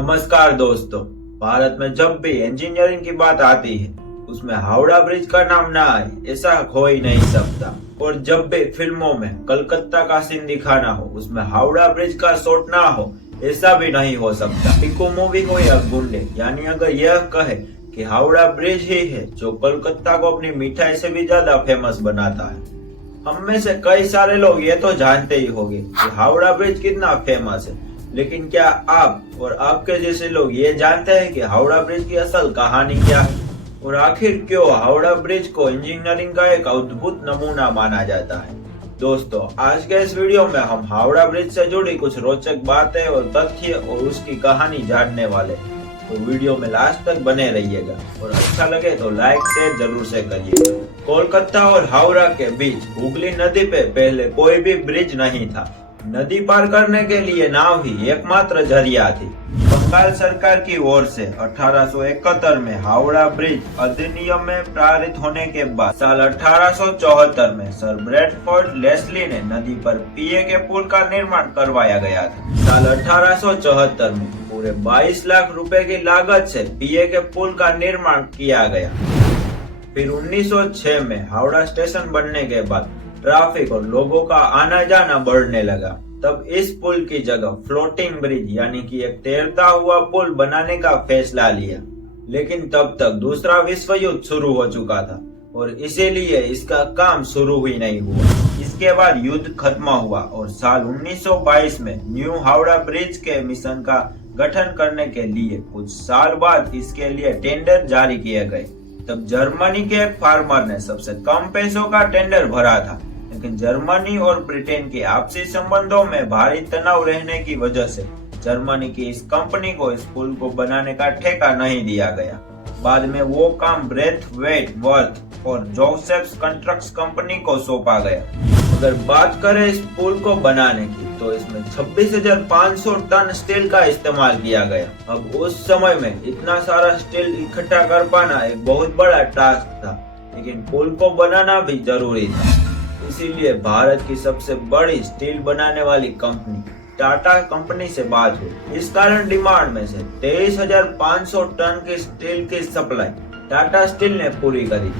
नमस्कार दोस्तों। भारत में जब भी इंजीनियरिंग की बात आती है उसमें हावड़ा ब्रिज का नाम ना आए ऐसा हो ही नहीं सकता। और जब भी फिल्मों में कलकत्ता का सीन दिखाना हो उसमें हावड़ा ब्रिज का शॉट ना हो ऐसा भी नहीं हो सकता। पिको मूवी हो या गुंडे, यानी अगर यह कहे कि हावड़ा ब्रिज ही है जो कलकत्ता को अपनी मिठाई से भी ज्यादा फेमस बनाता है। हम में से कई सारे लोग ये तो जानते ही होंगे कि हावड़ा ब्रिज कितना फेमस है, लेकिन क्या आप और आपके जैसे लोग ये जानते हैं कि हावड़ा ब्रिज की असल कहानी क्या है और आखिर क्यों हावड़ा ब्रिज को इंजीनियरिंग का एक अद्भुत नमूना माना जाता है। दोस्तों, आज के इस वीडियो में हम हावड़ा ब्रिज से जुड़ी कुछ रोचक बातें और तथ्य और उसकी कहानी जानने वाले, तो वीडियो में लास्ट तक बने रहिएगा और अच्छा लगे तो लाइक शेयर जरूर से करिएगा। कोलकाता और हावड़ा के बीच हुगली नदी पे पहले कोई भी ब्रिज नहीं था। नदी पार करने के लिए नाव ही एकमात्र जरिया थी। बंगाल सरकार की ओर से 1871 में हावड़ा ब्रिज अधिनियम में पारित होने के बाद साल 1874 में सर ब्रैडफोर्ड लेस्ली ने नदी पर पीए के पुल का निर्माण करवाया गया था। साल 1874 में पूरे 22 लाख रुपए की लागत से पीए के पुल का निर्माण किया गया। फिर 1906 में हावड़ा स्टेशन बनने के बाद ट्रैफिक और लोगों का आना जाना बढ़ने लगा। तब इस पुल की जगह फ्लोटिंग ब्रिज यानी कि एक तैरता हुआ पुल बनाने का फैसला लिया। लेकिन तब तक दूसरा विश्व युद्ध शुरू हो चुका था और इसीलिए इसका काम शुरू ही नहीं हुआ। इसके बाद युद्ध खत्म हुआ और साल 1922 में न्यू हावड़ा ब्रिज के मिशन का गठन करने के लिए कुछ साल बाद इसके लिए टेंडर जारी किए गए। तब जर्मनी के एक फार्मर ने सबसे कम पैसों का टेंडर भरा था, लेकिन जर्मनी और ब्रिटेन के आपसी संबंधों में भारी तनाव रहने की वजह से जर्मनी की इस कंपनी को इस पुल को बनाने का ठेका नहीं दिया गया। बाद में वो काम ब्रेथवेट वर्थ और जोसेफ्स कंस्ट्रक्शन कंपनी को सौंपा गया। अगर बात करें इस पुल को बनाने की तो इसमें 26,500 टन स्टील का इस्तेमाल किया गया। अब उस समय में इतना सारा स्टील इकट्ठा कर पाना एक बहुत बड़ा टास्क था, लेकिन पुल को बनाना भी जरूरी था। इसीलिए भारत की सबसे बड़ी स्टील बनाने वाली कंपनी टाटा कंपनी से बात हुई। इस कारण डिमांड में से 23,500 टन की स्टील की सप्लाई टाटा स्टील ने पूरी करी।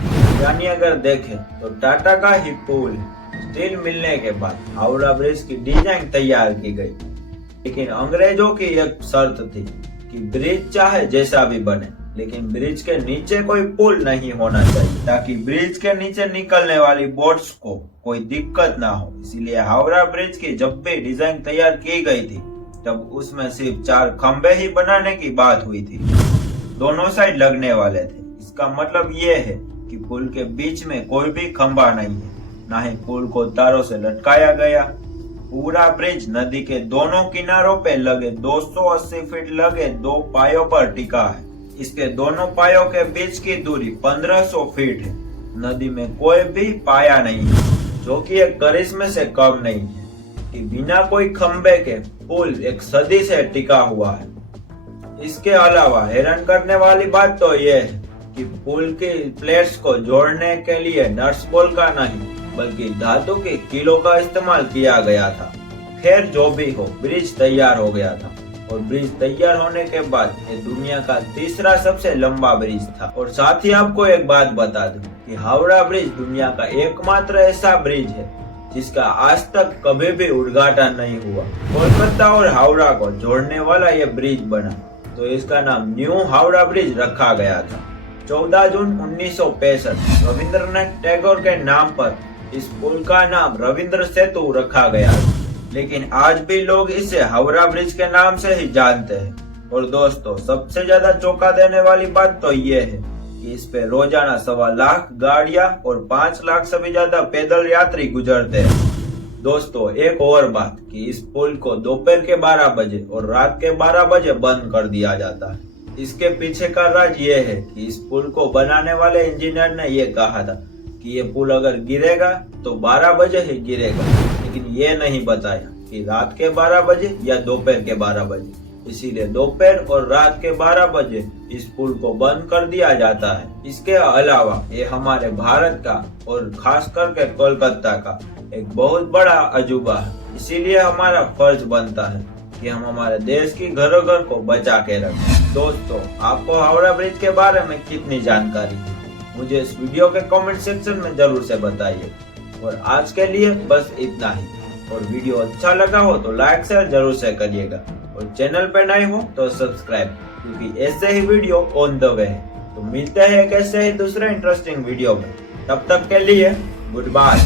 यानी अगर देखें तो टाटा का ही पुल स्टील मिलने के बाद हावड़ा ब्रिज की डिजाइन तैयार की गई। लेकिन अंग्रेजों की एक शर्त थी कि ब्रिज चाहे जैसा भी बने, लेकिन ब्रिज के नीचे कोई पुल नहीं होना चाहिए, ताकि ब्रिज के नीचे निकलने वाली बोट्स को कोई दिक्कत ना हो। इसीलिए हावड़ा ब्रिज की जब भी डिजाइन तैयार की गई थी तब उसमें सिर्फ 4 खंबे ही बनाने की बात हुई थी। दोनों साइड लगने वाले थे। इसका मतलब ये है कि पुल के बीच में कोई भी खंबा नहीं है, ना ही पुल को तारों से लटकाया गया। पूरा ब्रिज नदी के दोनों किनारों पे लगे 280 फीट लगे 2 पायों पर टिका है। इसके दोनों पायों के बीच की दूरी 1500 फीट है। नदी में कोई भी पाया नहीं है, जो कि एक करिश्मे से कम नहीं है कि बिना कोई खंबे के पुल एक सदी से टिका हुआ है। इसके अलावा हैरान करने वाली बात तो यह है कि पुल की प्लेट्स को जोड़ने के लिए नट्स बोल्ट का नहीं बल्कि धातु के कीलों का इस्तेमाल किया गया था। खैर जो भी हो, ब्रिज तैयार हो गया था और ब्रिज तैयार होने के बाद ये दुनिया का तीसरा सबसे लंबा ब्रिज था। और साथ ही आपको एक बात बता दूं कि हावड़ा ब्रिज दुनिया का एकमात्र ऐसा ब्रिज है जिसका आज तक कभी भी उद्घाटन नहीं हुआ। कोलकाता और हावड़ा को जोड़ने वाला ये ब्रिज बना तो इसका नाम न्यू हावड़ा ब्रिज रखा गया था। 14 जून 1965 रविंद्रनाथ टैगोर के नाम पर इस पुल का नाम रविंद्र सेतु रखा गया। लेकिन आज भी लोग इसे हावड़ा ब्रिज के नाम से ही जानते हैं। और दोस्तों, सबसे ज्यादा चौंका देने वाली बात तो ये है कि इस पे रोजाना 1.25 लाख गाड़ियां और 5 लाख से भी ज्यादा पैदल यात्री गुजरते हैं। दोस्तों, एक और बात कि इस पुल को दोपहर के 12 बजे और रात के 12 बजे बंद कर दिया जाता है। इसके पीछे का राज ये है कि इस पुल को बनाने वाले इंजीनियर ने ये कहा था कि ये पुल अगर गिरेगा तो 12 बजे ही गिरेगा, लेकिन ये नहीं बताया कि रात के 12 बजे या दोपहर के 12 बजे। इसीलिए दोपहर और रात के 12 बजे इस पुल को बंद कर दिया जाता है। इसके अलावा ये हमारे भारत का और खास करके कोलकाता का एक बहुत बड़ा अजूबा है। इसीलिए हमारा फर्ज बनता है कि हम हमारे देश की घरों घर को बचा के रखें। दोस्तों, आपको हावड़ा ब्रिज के बारे में कितनी जानकारी थी, मुझे इस वीडियो के कमेंट सेक्शन में जरूर से बताइए। और आज के लिए बस इतना ही। और वीडियो अच्छा लगा हो तो लाइक शेयर जरूर से करिएगा, और चैनल पे नए हो तो सब्सक्राइब, क्योंकि ऐसे ही वीडियो ऑन द वे है। तो मिलते हैं एक ऐसे ही दूसरे इंटरेस्टिंग वीडियो में। तब तक के लिए गुड बाय।